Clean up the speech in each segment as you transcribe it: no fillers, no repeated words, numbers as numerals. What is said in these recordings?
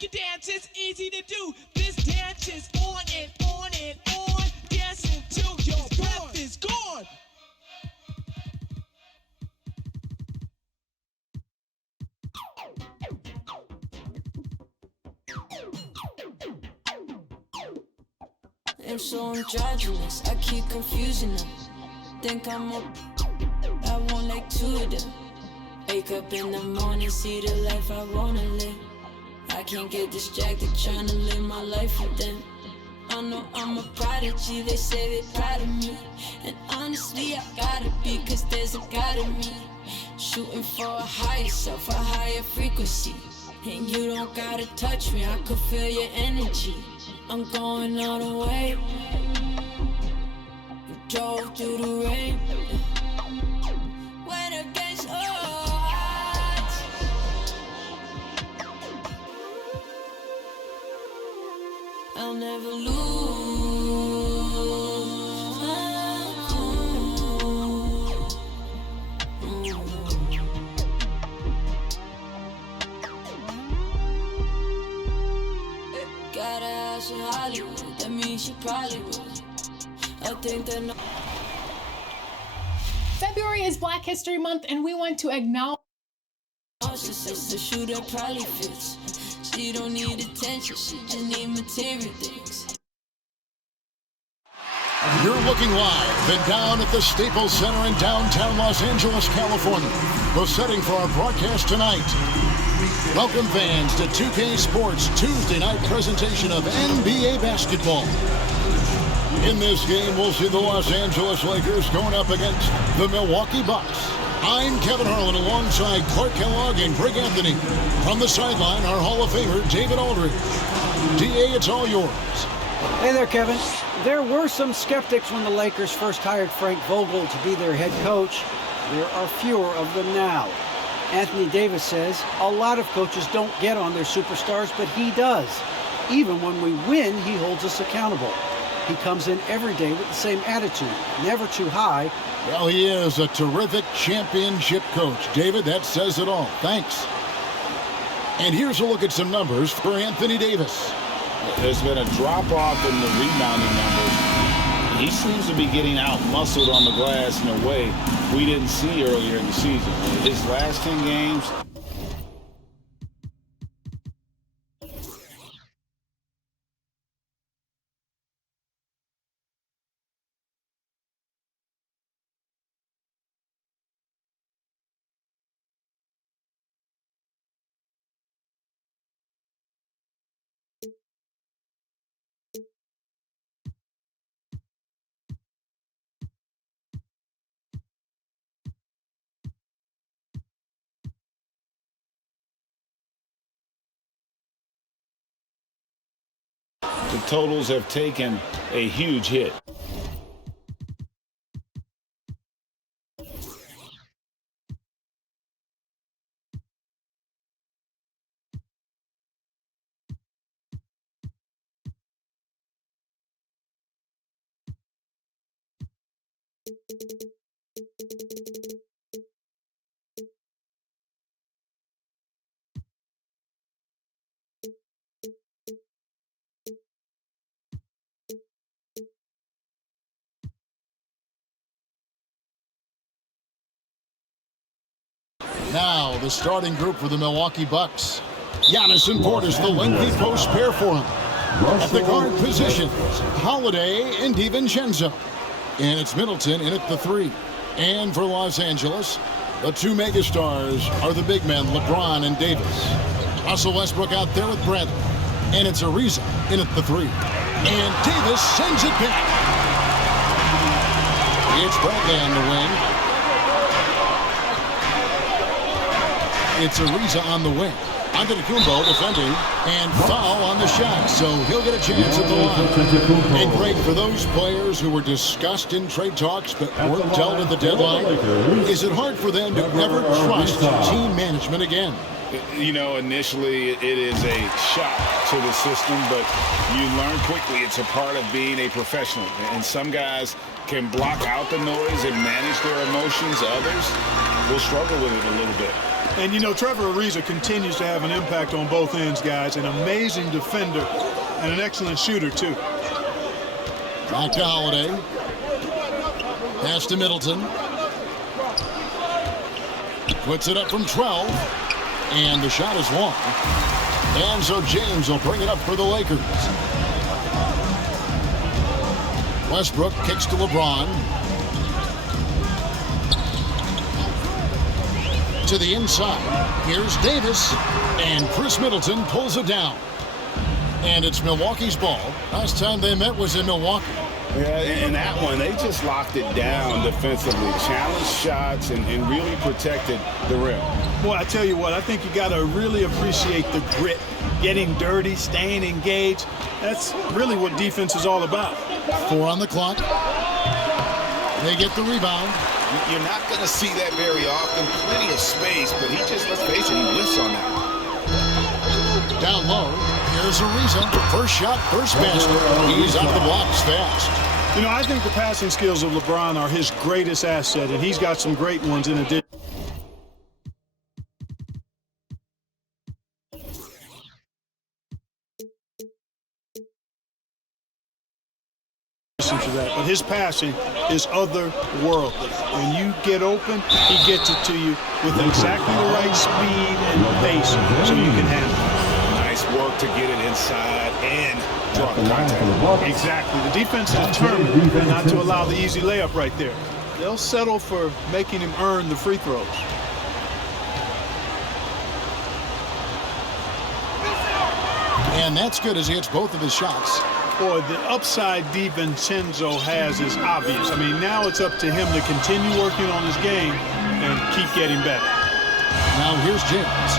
can dance, it's easy to do. This dance is on and on and on. Dance until your breath is gone. I'm so androgynous, I keep confusing them. Think I'm a, I want like two of them. Wake up in the morning, see the life I wanna live. I can't get distracted trying to live my life with them. I know I'm a prodigy, they say they're proud of me. And honestly, I gotta be, cause there's a God in me. Shooting for a higher self, a higher frequency. And you don't gotta touch me, I could feel your energy. I'm going all the way. We drove through the rain. Went against all odds. I'll never lose. Got a house in Hollywood, that means she probably would. I think that no. February is Black History Month, and we want to acknowledge. The shooter probably fits. She don't need attention, she just need material things. You're looking live and down at the Staples Center in downtown Los Angeles, California. The setting for our broadcast tonight. Welcome fans to 2K Sports Tuesday night presentation of NBA basketball. In this game, we'll see the Los Angeles Lakers going up against the Milwaukee Bucks. I'm Kevin Harlan alongside Clark Kellogg and Greg Anthony. From the sideline, our Hall of Famer, David Aldridge. DA, it's all yours. Hey there, Kevin. There were some skeptics when the Lakers first hired Frank Vogel to be their head coach. There are fewer of them now. Anthony Davis says a lot of coaches don't get on their superstars, but he does. Even when we win, he holds us accountable. He comes in every day with the same attitude, never too high. Well, he is a terrific championship coach. David, that says it all. Thanks. And here's a look at some numbers for Anthony Davis. There's been a drop-off in the rebounding numbers. He seems to be getting out-muscled on the glass in a way we didn't see earlier in the season. His last 10 games, the totals have taken a huge hit. Now, the starting group for the Milwaukee Bucks. Giannis and Portis, the lengthy post pair for him. At the guard positions, Holiday and DiVincenzo. And it's Middleton in at the 3. And for Los Angeles, the two megastars are the big men, LeBron and Davis. Russell Westbrook out there with Bradley. And it's Ariza in at the 3. And Davis sends it back. It's Bradley on the wing. It's Ariza on the wing. Antetokounmpo defending, and foul on the shot, so he'll get a chance at the line. And great for those players who were discussed in trade talks but weren't dealt at the deadline. Is it hard for them to ever trust team management again? You know, initially it is a shock to the system, but you learn quickly it's a part of being a professional. And some guys can block out the noise and manage their emotions. Others will struggle with it a little bit. And, you know, Trevor Ariza continues to have an impact on both ends, guys. An amazing defender and an excellent shooter, too. Back to Holiday. Pass to Middleton. Puts it up from 12. And the shot is long. And so James will bring it up for the Lakers. Westbrook kicks to LeBron. To the inside. Here's Davis. And Chris Middleton pulls it down. And it's Milwaukee's ball. Last time they met was in Milwaukee. Yeah, and that one, they just locked it down defensively. Challenged shots and really protected the rim. Boy, I tell you what, I think you got to really appreciate the grit. Getting dirty, staying engaged. That's really what defense is all about. 4 on the clock. They get the rebound. You're not going to see that very often. Plenty of space, but he just, let's face it, he whiffs on that. Down low. Here's Ariza. First shot, first basket. He's out of the blocks fast. You know, I think the passing skills of LeBron are his greatest asset, and he's got some great ones in addition to that. But his passing is otherworldly. When you get open, he gets it to you with exactly the right speed and pace so you can handle it. Nice work to get it inside and draw the contact. Exactly. The defense is determined not to allow the easy layup right there. They'll settle for making him earn the free throws. And that's good as he hits both of his shots. Boy, the upside DiVincenzo has is obvious. I mean, now it's up to him to continue working on his game and keep getting better. Now here's James.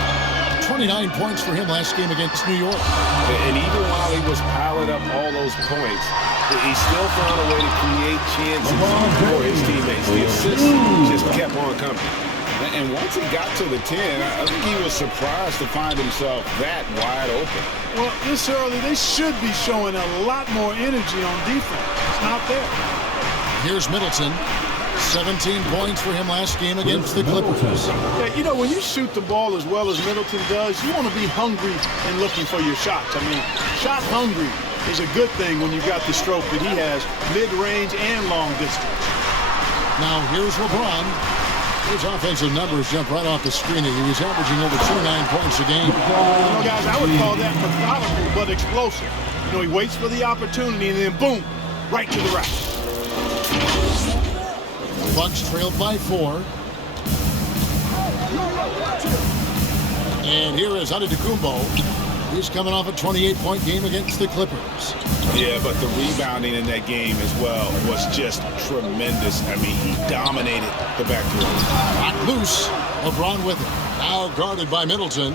29 points for him last game against New York. And even while he was piling up all those points, he still found a way to create chances for his teammates. The assists just kept on coming. And once he got to the 10, I think he was surprised to find himself that wide open. Well, this early, they should be showing a lot more energy on defense. It's not there. Here's Middleton. 17 points for him last game against the Clippers. Yeah, you know, when you shoot the ball as well as Middleton does, you want to be hungry and looking for your shots. I mean, shot hungry is a good thing when you've got the stroke that he has, mid-range and long distance. Now here's LeBron. His offensive numbers jump right off the screen. He was averaging over 29 points a game. You know, guys, I would call that methodical but explosive. You know, he waits for the opportunity and then boom, right to the rack. Bucks trailed by 4. And here is Antetokounmpo. He's coming off a 28-point game against the Clippers. Yeah, but the rebounding in that game as well was just tremendous. I mean, he dominated the backcourt. Not loose. LeBron with it. Now guarded by Middleton.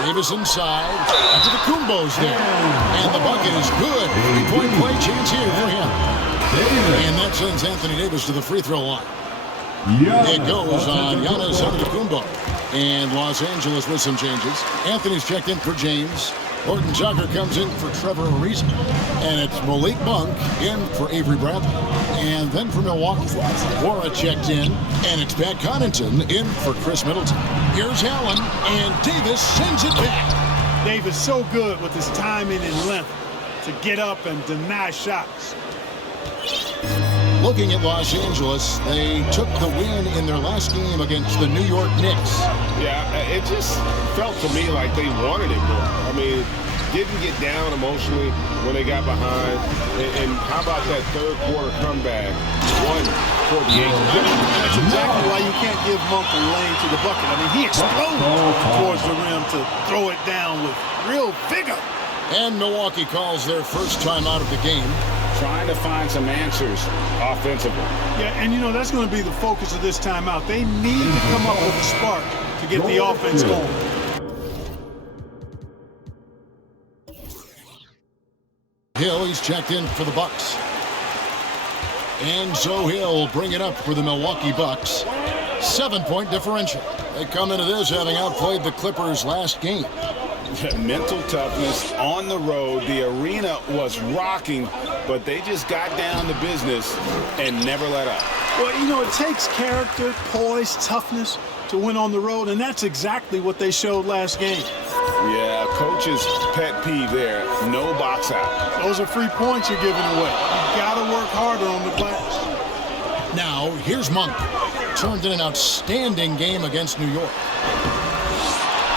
Davis inside. Antetokounmpo's there. And the bucket is good. 3-point play chance here for him. And that sends Anthony Davis to the free throw line. It goes on Giannis Antetokounmpo. And Los Angeles with some changes. Anthony's checked in for James. Horton Tucker comes in for Trevor Ariza. And it's Malik Monk in for Avery Bradley. And then for Milwaukee, Wara checked in. And it's Pat Connaughton in for Chris Middleton. Here's Allen, and Davis sends it back. Davis so good with his timing and length to get up and deny shots. Looking at Los Angeles, they took the win in their last game against the New York Knicks. Yeah, it just felt to me like they wanted it more. I mean, didn't get down emotionally when they got behind. And how about that third quarter comeback? One for the Angels. That's exactly why you can't give Monk a lane to the bucket. I mean, he exploded towards the rim to throw it down with real vigor. And Milwaukee calls their first time out of the game. Trying to find some answers offensively. Yeah, and you know, that's going to be the focus of this timeout. They need to come up with a spark to get the offense going. Hill, he's checked in for the Bucks. And so he'll bring it up for the Milwaukee Bucks. 7-point differential. They come into this having outplayed the Clippers last game. Mental toughness on the road. The arena was rocking, but they just got down to business and never let up. Well, you know, it takes character, poise, toughness to win on the road, and that's exactly what they showed last game. Yeah, coach's pet peeve there, no box out. Those are free points you're giving away. You got to work harder on the glass. Now, here's Monk. Turned in an outstanding game against New York.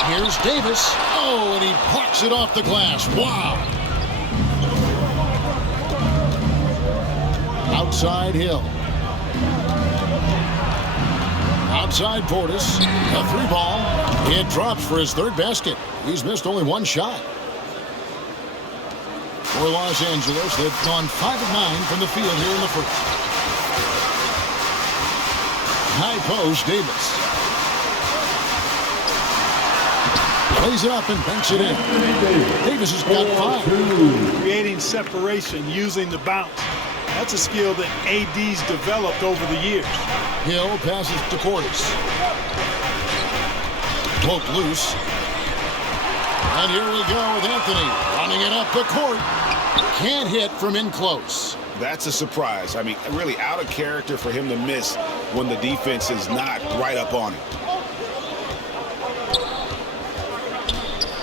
Here's Davis. Oh, and he plucks it off the glass. Wow. Outside Hill. Outside Portis. A three ball. It drops for his third basket. He's missed only one shot. For Los Angeles, they've gone 5 of 9 from the field here in the first. High post, Davis. Plays it up and banks it in. Davis has got 5. Creating separation using the bounce. That's a skill that AD's developed over the years. Hill passes to Portis. Poke loose. And here we go with Anthony running it up the court. Can't hit from in close. That's a surprise. I mean, really out of character for him to miss when the defense is not right up on him.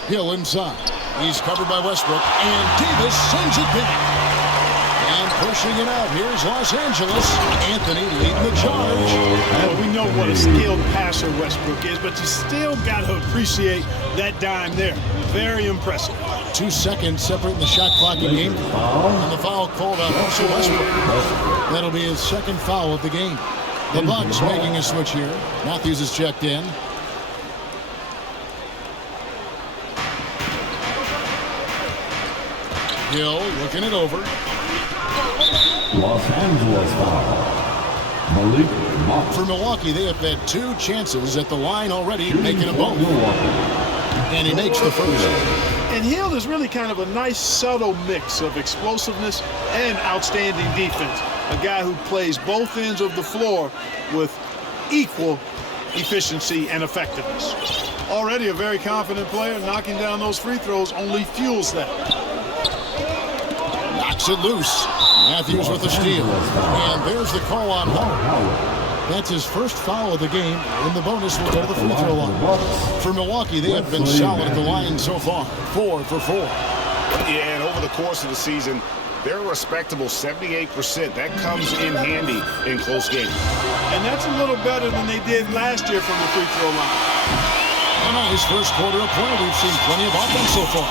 Hill inside. He's covered by Westbrook, and Davis sends it back. And pushing it out, here's Los Angeles. Anthony leading the charge. Well, we know what a skilled passer Westbrook is, but you still got to appreciate that dime there. Very impressive. 2 seconds separating the shot clock in game. And the foul called on Russell Westbrook. That'll be his second foul of the game. The Bucks making a switch here. Matthews is checked in. Hill looking it over. Los Angeles foul. Malik Monk. For Milwaukee, they have had 2 chances at the line already, making a both. And he makes the first. And Hill is really kind of a nice, subtle mix of explosiveness and outstanding defense. A guy who plays both ends of the floor with equal efficiency and effectiveness. Already a very confident player. Knocking down those free throws only fuels that. Knocks it loose. Matthews with the steal. And there's the call on Howard. That's his first foul of the game, and the bonus will go to the free throw line. For Milwaukee, they have been solid at the line so far. 4 for 4. Yeah, and over the course of the season, they're a respectable 78%. That comes in handy in close games. And that's a little better than they did last year from the free throw line. A nice first quarter of play. We've seen plenty of offense so far.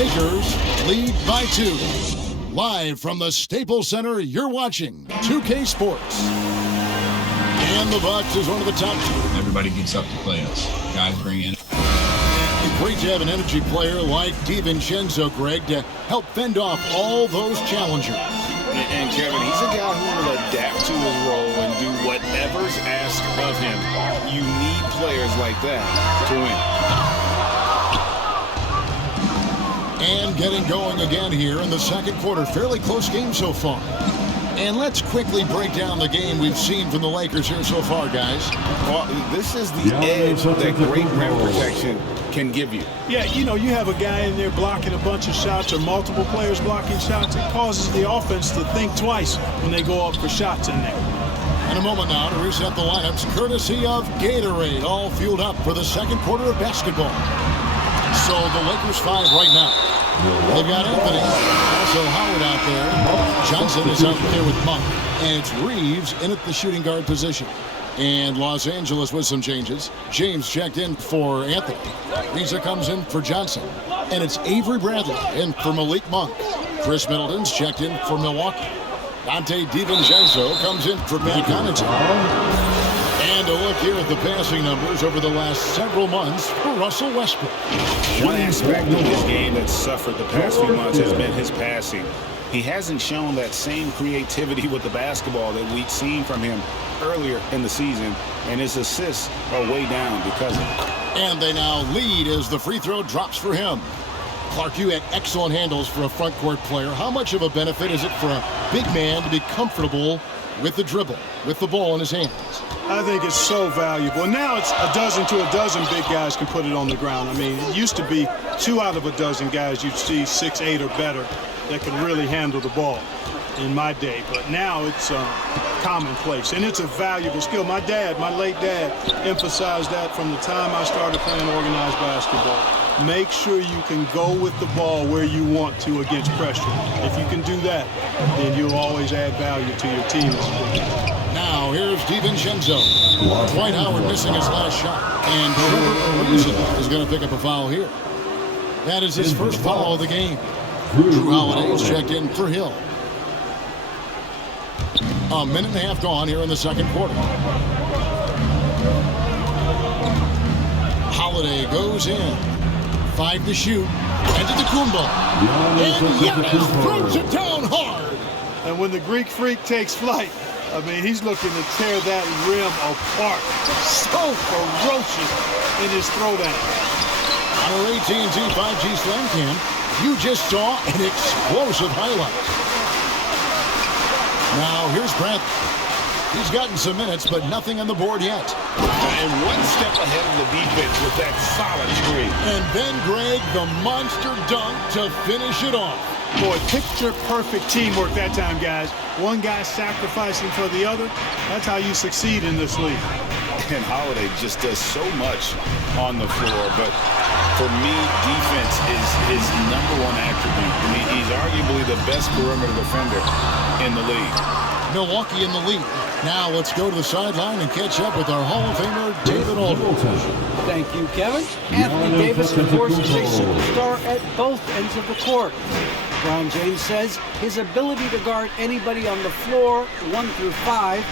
Lakers lead by 2. Live from the Staples Center, you're watching 2K Sports. And the Bucks is one of the top 2. Everybody gets up to play us. Guys bring in. Great to have an energy player like DiVincenzo, Greg, to help fend off all those challengers. And Kevin, he's a guy who will adapt to his role and do whatever's asked of him. You need players like that to win. And getting going again here in the second quarter. Fairly close game so far. And let's quickly break down the game we've seen from the Lakers here so far, guys. Well, this is the edge that great rim protection can give you. Yeah, you know, you have a guy in there blocking a bunch of shots or multiple players blocking shots. It causes the offense to think twice when they go up for shots in there. In a moment now to reset the lineups, courtesy of Gatorade, all fueled up for the second quarter of basketball. So the Lakers 5 right now. They've got Anthony, also Howard out there. Johnson is out there with Monk. And it's Reeves in at the shooting guard position. And Los Angeles with some changes. James checked in for Anthony. Reza comes in for Johnson. And it's Avery Bradley in for Malik Monk. Chris Middleton's checked in for Milwaukee. Dante DiVincenzo comes in for Matt Connaughton. And a look here at the passing numbers over the last several months for Russell Westbrook. One aspect of his game that's suffered the past few months has been his passing. He hasn't shown that same creativity with the basketball that we'd seen from him earlier in the season, and his assists are way down because of it. And they now lead as the free throw drops for him. Clark, you had excellent handles for a front court player. How much of a benefit is it for a big man to be comfortable with the dribble, with the ball in his hands. I think it's so valuable. And now it's a dozen to a dozen big guys can put it on the ground. I mean, it used to be 2 out of a dozen guys you'd see 6'8" or better that can really handle the ball in my day. But now it's commonplace, and it's a valuable skill. My late dad, emphasized that from the time I started playing organized basketball. Make sure you can go with the ball where you want to against pressure. If you can do that, then you'll always add value to your team. Now here's DiVincenzo. Dwight Howard missing his last shot. And Trevor Ariza is going to pick up a foul here. That is his first foul of the game. Drew Holiday is checked in for Hill. A minute and a half gone here in the second quarter. Holiday goes in. 5 to shoot. And to the Kumbo. And Giannis throws it down hard. And when the Greek Freak takes flight, I mean, he's looking to tear that rim apart. So ferocious in his throwdown. On our AT&T 5G Slam Cam, you just saw an explosive highlight. Now, here's Brent. He's gotten some minutes, but nothing on the board yet. And one step ahead of the defense with that solid screen. And then Greg, the monster dunk to finish it off. Boy, picture-perfect teamwork that time, guys. One guy sacrificing for the other. That's how you succeed in this league. And Holiday just does so much on the floor, but for me, defense is his #1 attribute. I mean, he's arguably the best perimeter defender in the league. Milwaukee in the lead. Now let's go to the sideline and catch up with our Hall of Famer, David Aldridge. Thank you, Kevin. Anthony Davis, of course, is a superstar at both ends of the court. LeBron James says his ability to guard anybody on the floor, 1 through 5,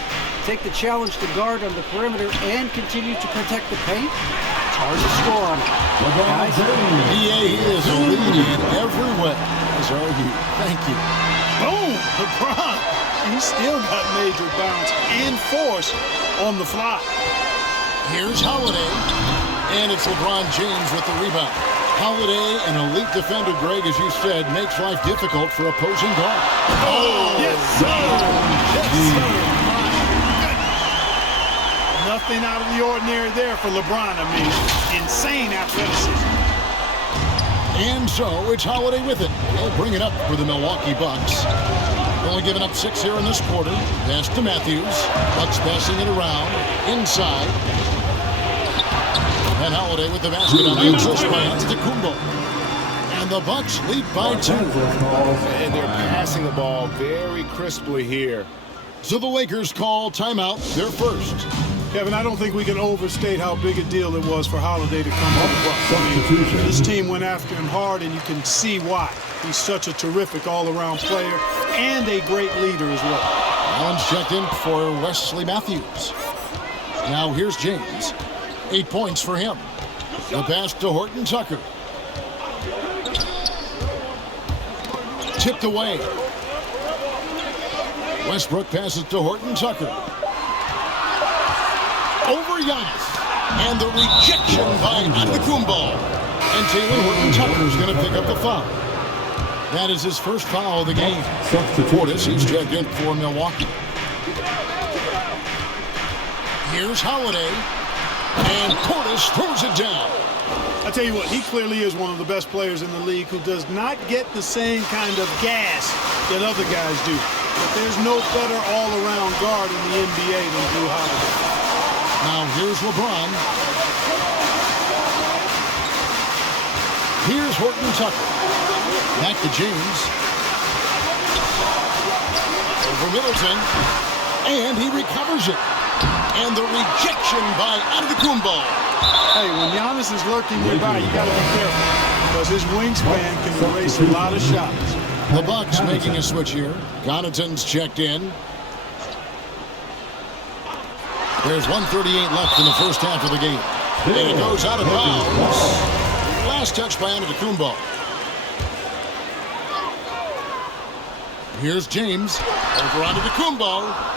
take the challenge to guard on the perimeter, and continue to protect the paint, it's hard to score on it. Guys, he is a lead in every way, as are you. Thank you. Boom! LeBron! He's still got major bounce and force on the fly. Here's Holiday, and it's LeBron James with the rebound. Holiday, an elite defender, Greg, as you said, makes life difficult for opposing guard. Oh, yes, sir! Yes, sir! Nothing out of the ordinary there for LeBron. I mean, insane athleticism. And so it's Holiday with it. He'll bring it up for the Milwaukee Bucks. Only giving up 6 here in this quarter. Pass to Matthews. Bucks passing it around. Inside. And Holiday with the basket on the assist by Antetokounmpo. And the Bucks lead by 2. And they're passing the ball very crisply here. So the Lakers call timeout, their first. Kevin, I don't think we can overstate how big a deal it was for Holiday to come to the Bucks. I mean, this team went after him hard, and you can see why. He's such a terrific all-around player and a great leader as well. Allen's checked in for Wesley Matthews. Now here's James. 8 points for him. The pass to Horton Tucker. Tipped away. Westbrook passes to Horton Tucker. Over Giannis. And the rejection by Antetokounmpo. And Taylor Horton Tucker is going to pick up the foul. That is his first foul of the game. Portis, he's checked in for Milwaukee. Here's Holiday. And Portis throws it down. I tell you what, he clearly is one of the best players in the league who does not get the same kind of gas that other guys do. But there's no better all-around guard in the NBA than Drew Holiday. Now here's LeBron. Here's Horton Tucker. Back to James. Over Middleton. And he recovers it. And the rejection by Antetokounmpo. Hey, when Giannis is lurking nearby, you got to be careful because his wingspan can erase a lot of shots. The Bucks making a switch here. Connaughton's checked in. There's 1:38 left in the first half of the game. And it goes out of bounds. Last touch by Antetokounmpo. Here's James. Over Antetokounmpo.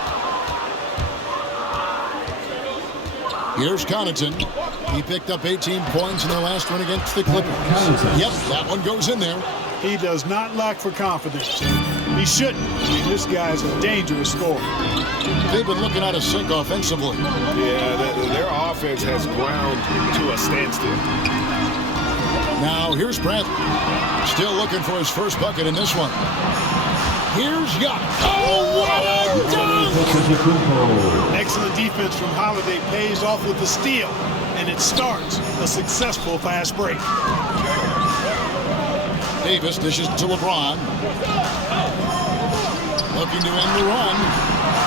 Here's Connaughton. He picked up 18 points in their last one against the Clippers. Yep, that one goes in there. He does not lack for confidence. He shouldn't. I mean, this guy's a dangerous scorer. They've been looking out of sync offensively. Yeah, their offense has ground to a standstill. Now here's Bradley. Still looking for his first bucket in this one. Here's Giannis. Oh, what a dunk! Excellent defense from Holiday pays off with the steal, and it starts a successful fast break. Davis dishes to LeBron. Looking to end the run.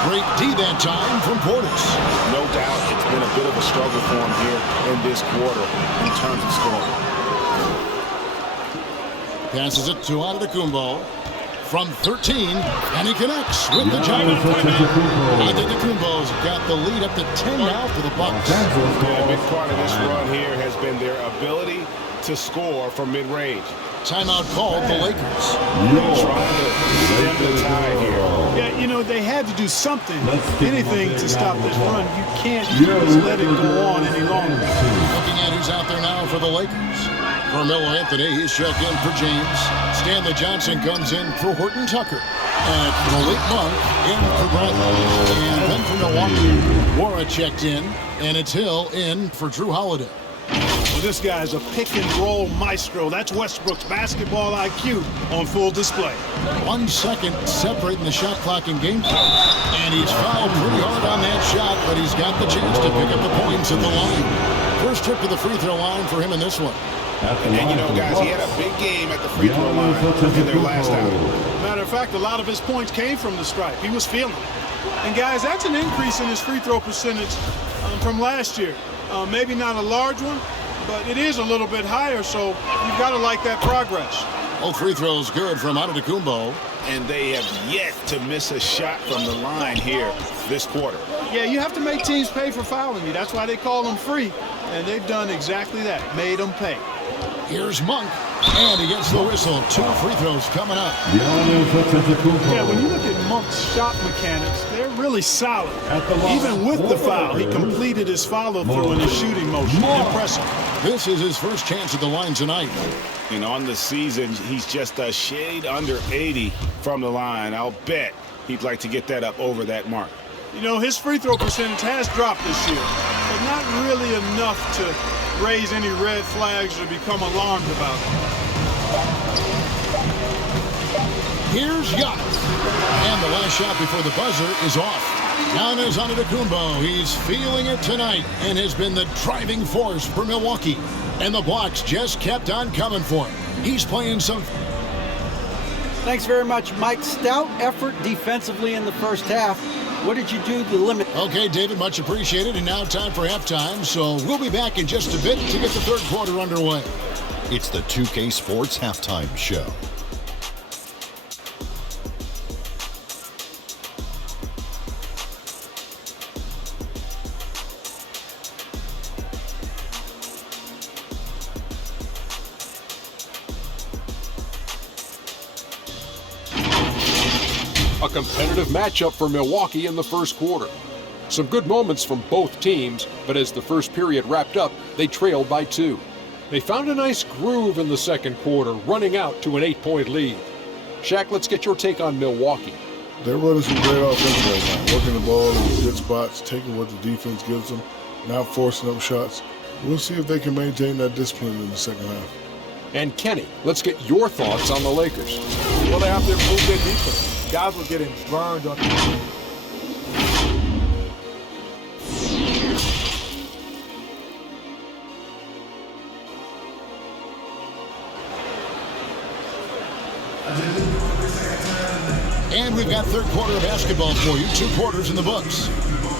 Great D that time from Portis. No doubt it's been a bit of a struggle for him here in this quarter in terms of scoring. Passes it to Antetokounmpo from 13, and he connects with the Giant. Antetokounmpo's got the lead up to 10 now for the Bucks. Yeah, a big part of this run here has been their ability to score from mid-range. Timeout called the Lakers. Trying to stem the tide here. Yeah, you know, they had to do something, anything to stop this run. You can't just let it go on any longer. Looking at who's out there now for the Lakers. Carmelo Anthony, he's checked in for James. Stanley Johnson comes in for Horton Tucker. And Malik Monk in for Bradley. And then for Milwaukee, Wara checked in. And it's Hill in for Drew Holiday. Well, this guy's a pick-and-roll maestro. That's Westbrook's basketball IQ on full display. 1 second separating the shot clock and game clock. And he's fouled pretty hard on that shot, but he's got the chance to pick up the points at the line. First trip to the free throw line for him in this one. And you know, guys, he had a big game at the free throw line in their last outing. Matter of fact, a lot of his points came from the stripe. He was feeling it. And, guys, that's an increase in his free throw percentage from last year. Maybe not a large one, but it is a little bit higher, so you've got to like that progress. All free throws good from Antetokounmpo. And they have yet to miss a shot from the line here this quarter. Yeah, you have to make teams pay for fouling you. That's why they call them free. And they've done exactly that, made them pay. Here's Monk, and he gets the whistle. 2 free throws coming up. Yeah, when you look at Monk's shot mechanics, they're really solid. Even with the foul, he completed his follow-through in his shooting motion. Impressive. This is his first chance at the line tonight. And on the season, he's just a shade under 80 from the line. I'll bet he'd like to get that up over that mark. You know, his free throw percentage has dropped this year, but not really enough to raise any red flags or become alarmed about it. Here's Giannis. And the last shot before the buzzer is off. Giannis Antetokounmpo. He's feeling it tonight and has been the driving force for Milwaukee. And the blocks just kept on coming for him. He's playing some... Thanks very much, Mike. Stout effort defensively in the first half. What did you do to limit? Okay, David, much appreciated. And now time for halftime. So we'll be back in just a bit to get the third quarter underway. It's the 2K Sports Halftime Show. A competitive matchup for Milwaukee in the first quarter. Some good moments from both teams, but as the first period wrapped up, they trailed by 2. They found a nice groove in the second quarter, running out to an 8-point lead. Shaq, let's get your take on Milwaukee. They're running some great offense right now, working the ball in good spots, taking what the defense gives them, not forcing up shots. We'll see if they can maintain that discipline in the second half. And Kenny, let's get your thoughts on the Lakers. Well, they have to improve their defense. Guys were getting burned on. And we've got third quarter of basketball for you. 2 quarters in the books.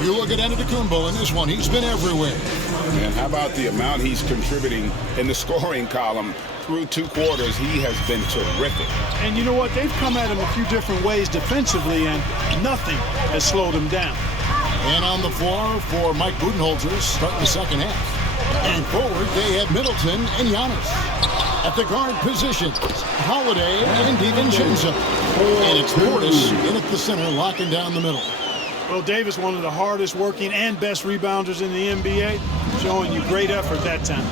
You look at Antetokounmpo in this one. He's been everywhere. And how about the amount he's contributing in the scoring column? Through 2 quarters, he has been terrific. And you know what? They've come at him a few different ways defensively, and nothing has slowed him down. And on the floor for Mike Budenholzer, starting the second half. And forward, they have Middleton and Giannis. At the guard positions, Holiday and DiVincenzo. And it's Portis in at the center, locking down the middle. Well, Davis, one of the hardest working and best rebounders in the NBA, showing you great effort that time.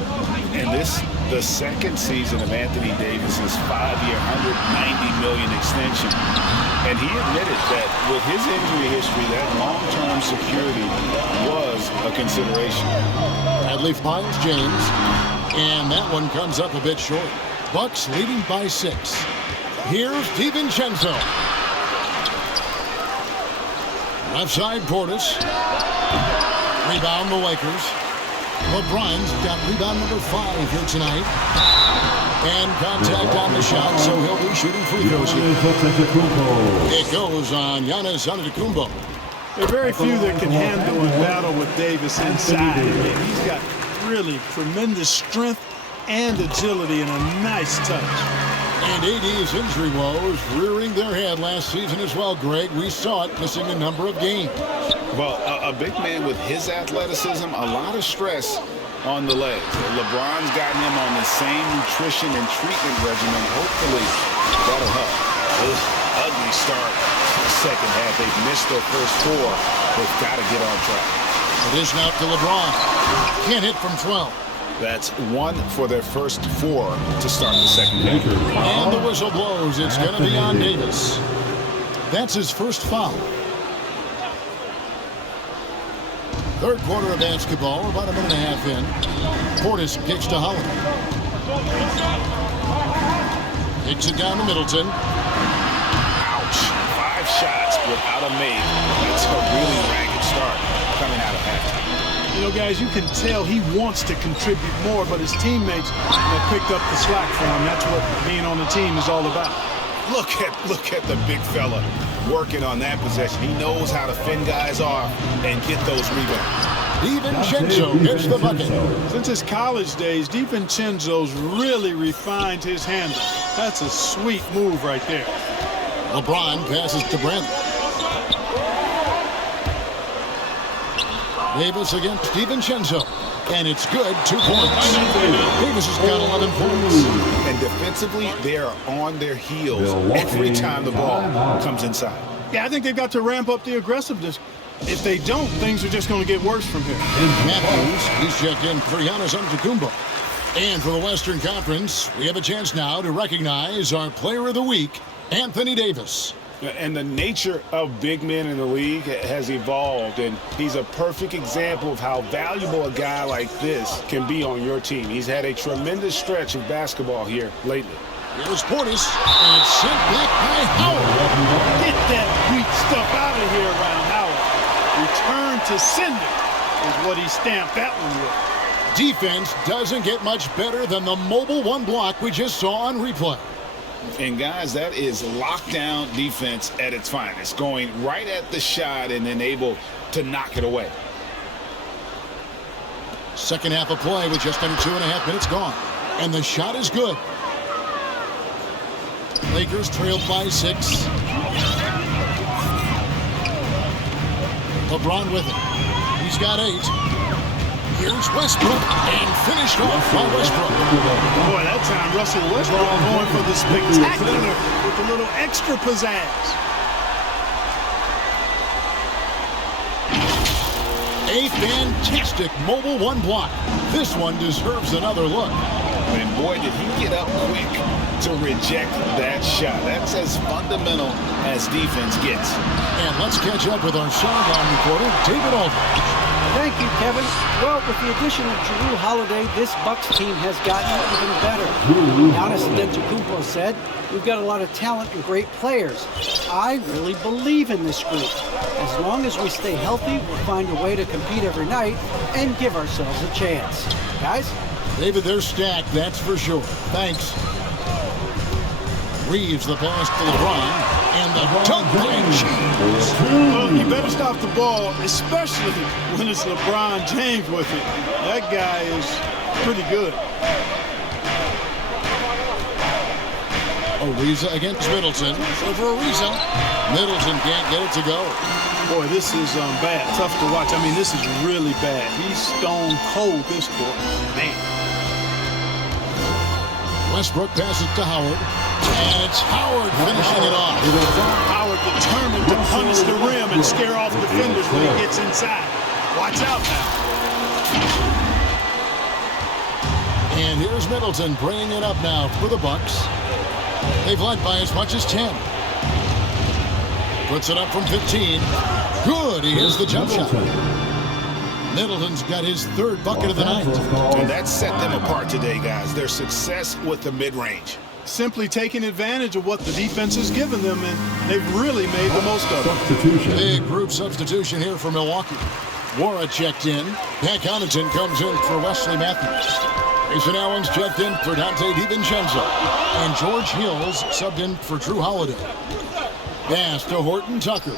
And this, the second season of Anthony Davis's 5-year, $190 million extension. And he admitted that with his injury history, that long-term security was a consideration. Bradley finds James, and that one comes up a bit short. Bucks leading by 6. Here's DiVincenzo. Left side, Portis. Rebound, the Lakers. LeBron's got rebound number 5 here tonight. And contact on the shot, so he'll be shooting free throws here. It goes on Giannis Antetokounmpo. There are very few that can handle and battle with Davis inside. He's got really tremendous strength and agility and a nice touch. And AD's injury woes rearing their head last season as well, Greg. We saw it missing a number of games. Well, a big man with his athleticism, a lot of stress on the legs. LeBron's gotten him on the same nutrition and treatment regimen. Hopefully, that'll help. Ugly start second half. They've missed their first 4. They've got to get on track. It is now to LeBron. Can't hit from 12. That's 1 for their first 4 to start the second half. And the whistle blows. It's going to be on Davis. That's his first foul. Third quarter of basketball, about a minute and a half in. Portis kicks to Holiday. Kicks it down to Middleton. Ouch. 5 shots without a make. That's a really ragged start coming out of halftime. You know, guys, you can tell he wants to contribute more, but his teammates have picked up the slack for him. That's what being on the team is all about. Look at the big fella working on that possession. He knows how to fend guys off and get those rebounds. DiVincenzo gets the bucket. Since his college days, DiVincenzo's really refined his handle. That's a sweet move right there. LeBron passes to Brent. Davis against DiVincenzo. And it's good. 2 points. Davis has got 11 points. And defensively, they are on their heels every time the ball comes inside. Yeah, I think they've got to ramp up the aggressiveness. If they don't, things are just going to get worse from here. Matthews, he's checked in for Giannis Antetokounmpo. And for the Western Conference, we have a chance now to recognize our Player of the Week, Anthony Davis. And the nature of big men in the league has evolved, and he's a perfect example of how valuable a guy like this can be on your team. He's had a tremendous stretch of basketball here lately. Here's Portis, and it's sent back by Howard. Get that weak stuff out of here around Howard. Return to sender is what he stamped that one with. Defense doesn't get much better than the mobile 1 block we just saw on replay. And guys, that is lockdown defense at its finest, going right at the shot and then able to knock it away. Second half of play with just under 2.5 minutes gone. And the shot is good. Lakers trailed by 6. LeBron with it. He's got 8. Here's Westbrook, and finished off by Westbrook. Boy, that time Russell Westbrook going for the spectacular with a little extra pizzazz. A fantastic mobile 1 block. This one deserves another look. And boy, did he get up quick to reject that shot. That's as fundamental as defense gets. And let's catch up with our sideline reporter, David Aldridge. Thank you, Kevin. Well, with the addition of Jrue Holiday, this Bucks team has gotten even better. Giannis Antetokounmpo said, "We've got a lot of talent and great players. I really believe in this group. As long as we stay healthy, we'll find a way to compete every night and give ourselves a chance." Guys? David, they're stacked, that's for sure. Thanks. Reeves the pass to LeBron, and the dunk by James. Well, you better stop the ball, especially when it's LeBron James with it. That guy is pretty good. Ariza against Middleton. Over Ariza. Middleton can't get it to go. Boy, this is bad. Tough to watch. I mean, this is really bad. He's stone cold this quarter. Man. Westbrook passes to Howard. And it's Howard finishing it off. Howard determined to punish the rim and scare off defenders when he gets inside. Watch out now. And here's Middleton bringing it up now for the Bucks. They've led by as much as 10. Puts it up from 15. Good. He hits the jump shot. Middleton's got his third bucket of the night. And that set them apart today, guys. Their success with the mid-range. Simply taking advantage of what the defense has given them, and they've really made the most of it. Big group substitution here for Milwaukee. Wara checked in. Pat Connaughton comes in for Wesley Matthews. Grayson Allen's checked in for Dante DiVincenzo. And George Hills subbed in for Drew Holiday. Pass to Horton Tucker.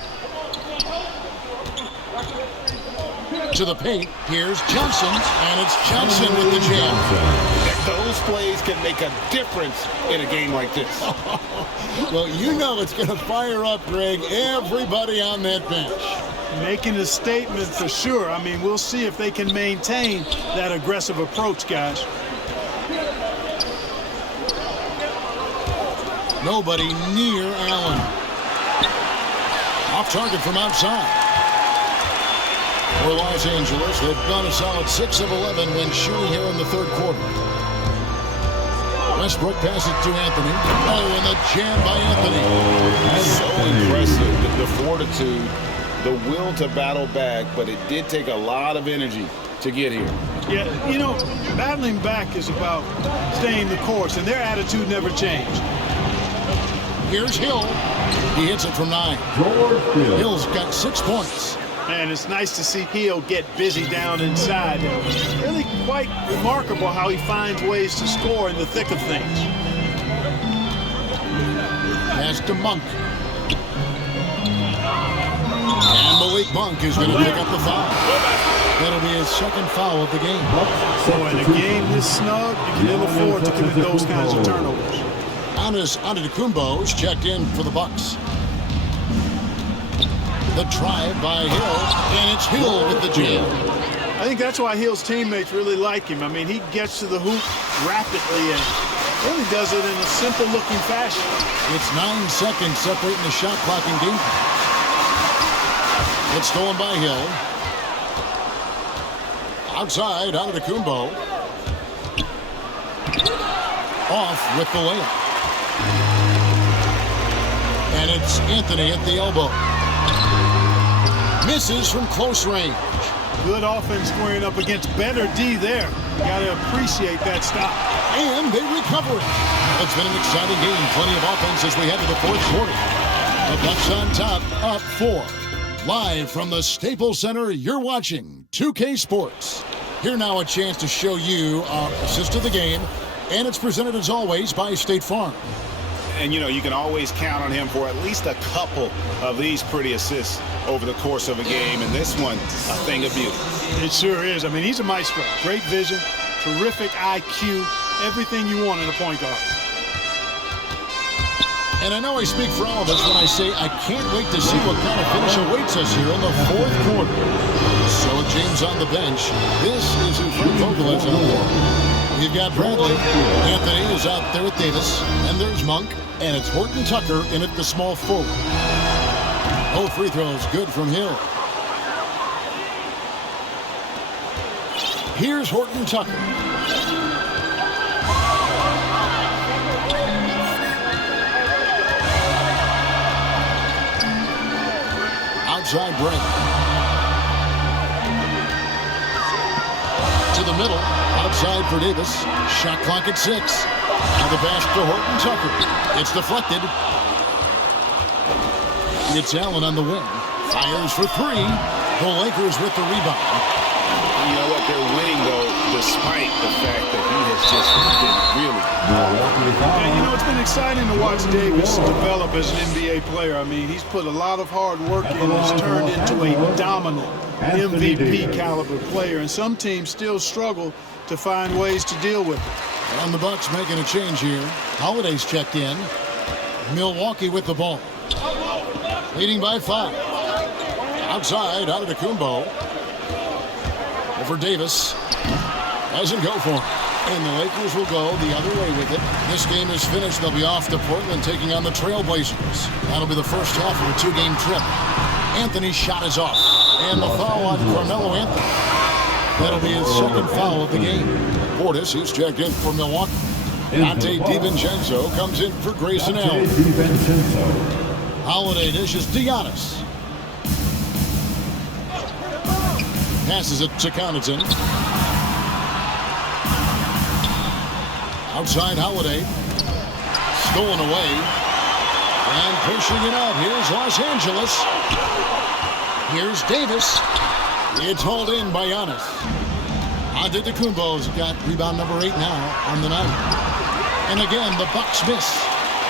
To the paint, here's Johnson, and it's Johnson with the jam. Those plays can make a difference in a game like this. Well, you know it's going to fire up, Greg, everybody on that bench. Making a statement for sure. I mean, we'll see if they can maintain that aggressive approach, guys. Nobody near Allen. Off target from outside. For Los Angeles, they've gone a solid 6 of 11 when shooting here in the third quarter. Westbrook passes to Anthony. Oh, and the jam by Anthony. So impressive, the fortitude, the will to battle back, but it did take a lot of energy to get here. Yeah, you know, battling back is about staying the course, and their attitude never changed. Here's Hill. He hits it from 9. Hill's got 6 points. And it's nice to see Hill get busy down inside. Really quite remarkable how he finds ways to score in the thick of things. Pass to Monk. And Malik Monk is going to pick up the foul. That'll be his second foul of the game. So in a game this snug, you can ill afford to commit those kinds of turnovers. Antetokounmpo's checked in for the Bucks. The drive by Hill, and it's Hill with the jam. I think that's why Hill's teammates really like him. I mean, he gets to the hoop rapidly and really does it in a simple-looking fashion. It's 9 seconds separating the shot clock and game. It's stolen by Hill. Outside, Antetokounmpo. Off with the layup. And it's Anthony at the elbow. Misses from close range. Good offense squaring up against better D there. You got to appreciate that stop. And they recover it. It's been an exciting game. Plenty of offense as we head to the fourth quarter. The Bucks on top, up 4. Live from the Staples Center, you're watching 2K Sports. Here now a chance to show you our assist of the game. And it's presented as always by State Farm. And, you know, you can always count on him for at least a couple of these pretty assists over the course of a game. And this one, a thing of beauty. It sure is. I mean, he's a maestro. Great vision, terrific IQ, everything you want in a point guard. And I know I speak for all of us when I say I can't wait to see what kind of finish awaits us here in the fourth quarter. So with James on the bench, this is who Frank Vogel has on there. You've got Bradley. Anthony is out there with Davis. And there's Monk. And it's Horton Tucker in at the small forward. Both free throws good from Hill. Here's Horton Tucker. Outside break. To the middle. Outside for Davis. Shot clock at 6. Now the pass to Horton Tucker. It's deflected. It's Allen on the wing. Fires for 3. The Lakers with the rebound. You know what? They're winning, though, despite the fact that he has just been really... Yeah, you know, it's been exciting to watch Davis develop as an NBA player. I mean, he's put a lot of hard work in and has turned into a dominant MVP caliber player. And some teams still struggle to find ways to deal with it. And the Bucks making a change here. Holiday's checked in. Milwaukee with the ball. Leading by 5. Outside, Antetokounmpo. Over Davis. Doesn't go for him. And the Lakers will go the other way with it. This game is finished. They'll be off to Portland taking on the Trailblazers. That'll be the first half of a 2-game trip. Anthony's shot is off. And the foul on Carmelo Anthony. That'll be his second foul of the game. Portis, who's checked in for Milwaukee. Dante DiVincenzo comes in for Grayson Allen. Holiday dishes to Giannis. Passes it to Connaughton. Outside Holiday. Stolen away. And pushing it out. Here's Los Angeles. Here's Davis. It's hauled in by Giannis. Antetokounmpo's got rebound number 8 now on the night. And again, the Bucks miss.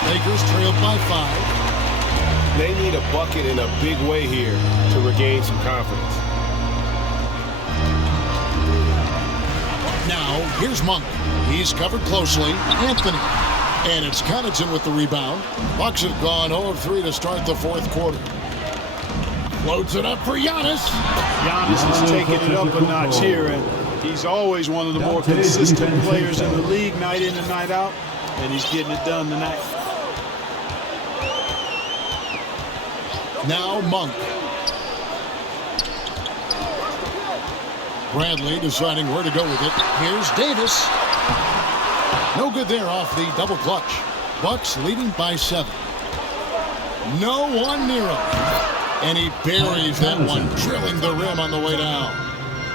Lakers trailed by 5. They need a bucket in a big way here to regain some confidence. Now, here's Monk. He's covered closely. Anthony. And it's Connaughton with the rebound. Bucks have gone 0 of 3 to start the fourth quarter. Loads it up for Giannis. Giannis is taking it up a notch here, and he's always one of the more consistent players in the league, night in and night out, and he's getting it done tonight. Now Monk. Bradley deciding where to go with it. Here's Davis. No good there off the double clutch. Bucks leading by 7. No one near him. And he buries that one, drilling the rim on the way down.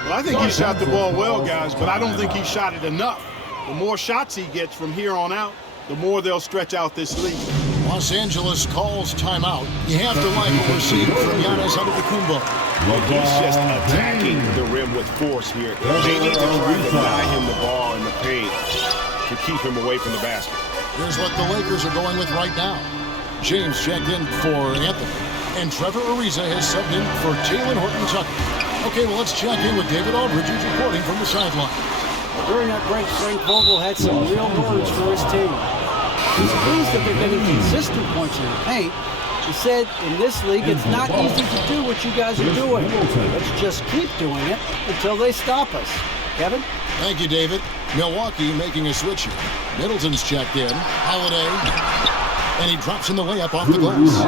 Well, I think he shot the ball well, guys, but I don't think he shot it enough. The more shots he gets from here on out, the more they'll stretch out this lead. Los Angeles calls timeout. You have to like what we're seeing from Giannis Antetokounmpo. He's just attacking the rim with force here. They need to try to deny him the ball in the paint to keep him away from the basket. Here's what the Lakers are going with right now. James checked in for Anthony. And Trevor Ariza has subbed in for Jalen Horton-Tucker. Okay, well, let's check in with David Aldridge, who's reporting from the sideline. During that break, Frank Vogel had some real words for his team. He's pleased that they're getting consistent points in the paint. He said, in this league, it's not easy to do what you guys are doing. Let's just keep doing it until they stop us. Kevin? Thank you, David. Milwaukee making a switch here. Middleton's checked in. Holiday. And he drops in the layup off the glass.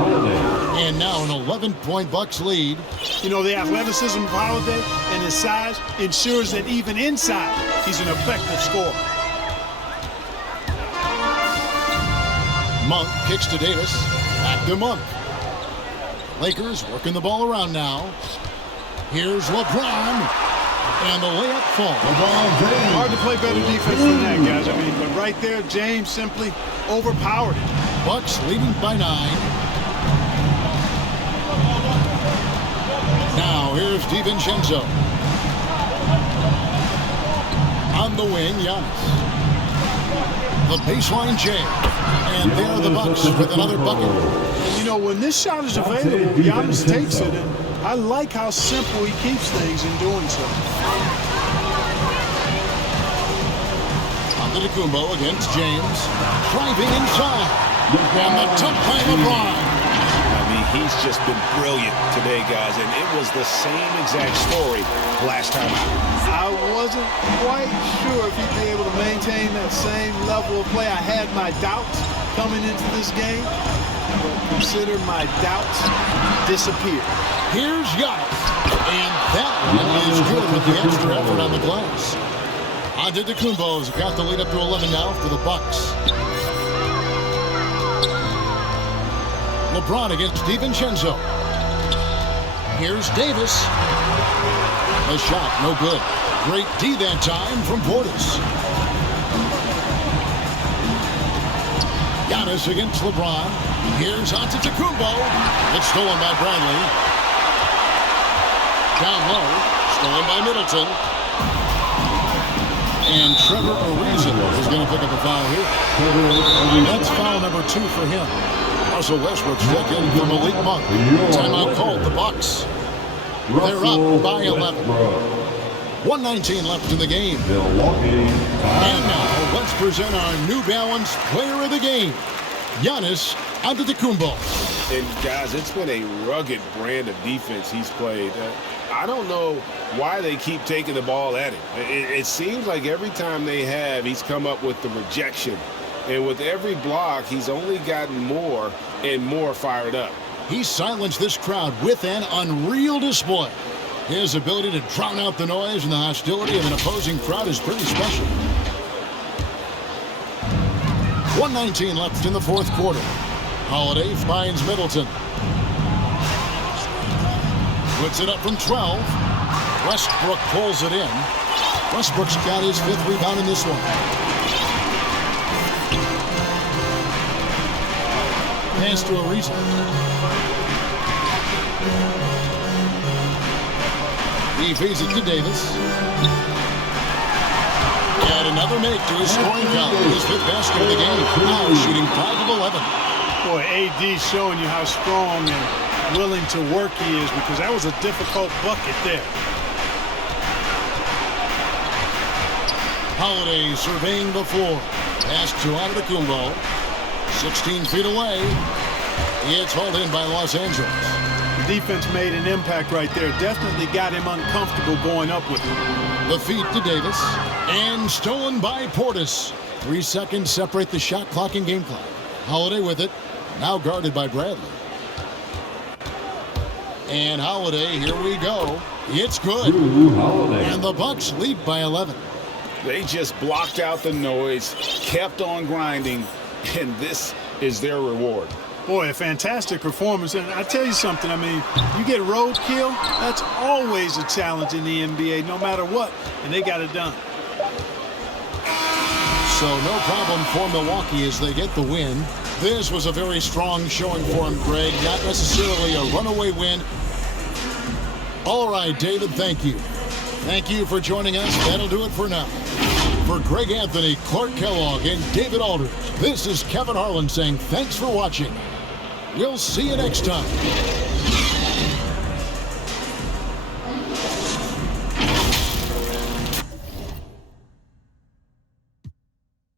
And now an 11-point Bucks lead. You know, the athleticism of Holiday and his size ensures that even inside, he's an effective scorer. Monk kicks to Davis. Back to Monk. Lakers working the ball around now. Here's LeBron. And the layup falls. Hard to play better defense than that, guys. I mean, but right there, James simply overpowered it. Bucks leading by 9. Now here's DiVincenzo. On the wing, Giannis. The baseline jam. And there are the Bucks with another bucket. And you know, when this shot is available, Giannis takes it, and I like how simple he keeps things in doing so. Antetokounmpo against James. Driving inside. And the tough by LeBron. I mean, he's just been brilliant today, guys, and it was the same exact story last time out. I wasn't quite sure if he'd be able to maintain that same level of play. I had my doubts coming into this game, but consider my doubts disappear. Here's Giannis, and that one is good with the extra effort on the glass. Antetokounmpo's got the lead up to 11 now for the Bucks. LeBron against DiVincenzo. Here's Davis. A shot, no good. Great D that time from Portis. Giannis against LeBron. Here's Antetokounmpo. It's stolen by Bradley. Down low. Stolen by Middleton. And Trevor Ariza is going to pick up a foul here. That's foul number 2 for him. Russell Westbrook's check in for Malik Monk. Timeout called the Bucks. They're up by 11. 1:19 left in the game. And now let's present our New Balance Player of the Game, Giannis Antetokounmpo. And guys, it's been a rugged brand of defense he's played. I don't know why they keep taking the ball at him. It seems like every time they have, he's come up with the rejection. And with every block, he's only gotten more and more fired up. He silenced this crowd with an unreal display. His ability to drown out the noise and the hostility of an opposing crowd is pretty special. 1:19 left in the fourth quarter. Holiday finds Middleton. Puts it up from 12. Westbrook pulls it in. Westbrook's got his 5th rebound in this one. Pass to Ariza. He feeds it to Davis. And another make to his scoring count. His 5th basket of the game. Now shooting 5 of 11. Boy, AD showing you how strong and willing to work he is, because that was a difficult bucket there. Holiday surveying the floor. Pass to Antetokounmpo. 16 feet away. It's hauled in by Los Angeles. The defense made an impact right there. Definitely got him uncomfortable going up with it. The feed to Davis. And stolen by Portis. 3 seconds separate the shot clock and game clock. Holiday with it. Now guarded by Bradley. And Holiday, here we go. It's good. And the Bucks lead by 11. They just blocked out the noise, kept on grinding, and this is their reward. Boy, a fantastic performance. And I tell you something, I mean, you get roadkill, that's always a challenge in the NBA, no matter what. And they got it done. So no problem for Milwaukee as they get the win. This was a very strong showing for him, Greg. Not necessarily a runaway win. All right, David, thank you. Thank you for joining us. That'll do it for now. For Greg Anthony, Clark Kellogg, and David Aldridge, this is Kevin Harlan saying thanks for watching. We'll see you next time.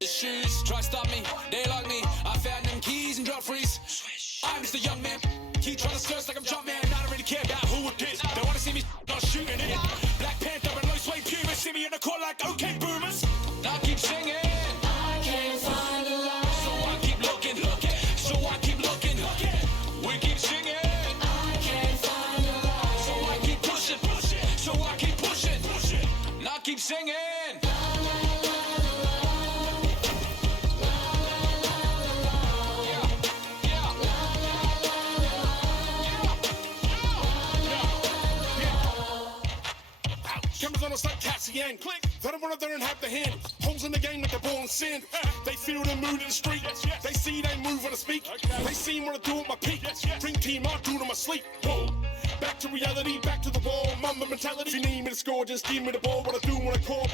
Shoes, try stop me, they like me. I found them keys and drop freeze. I'm just a young man. Keep trying to skirts like I'm Jumpman. I don't really care about who it is. They want to see me not shooting it. Black Panther and low suede Puma. See me in the court like okay boomers. I keep singing. I can't find a line. So I keep looking. So I keep looking. We keep singing. I can't find a line. So I keep pushing. So I keep pushing. And I keep singing. Cameras on us like Cassian. Click. They don't want to learn half the hand. Holes in the game like they're born sin. They feel the mood in the street. They see they move when I speak. They see what I do at my peak. Dream team, I do to my sleep. Whoa. Back to reality, back to the wall. Mamba mentality. If you need me to score, just give me the ball. What I do when I call.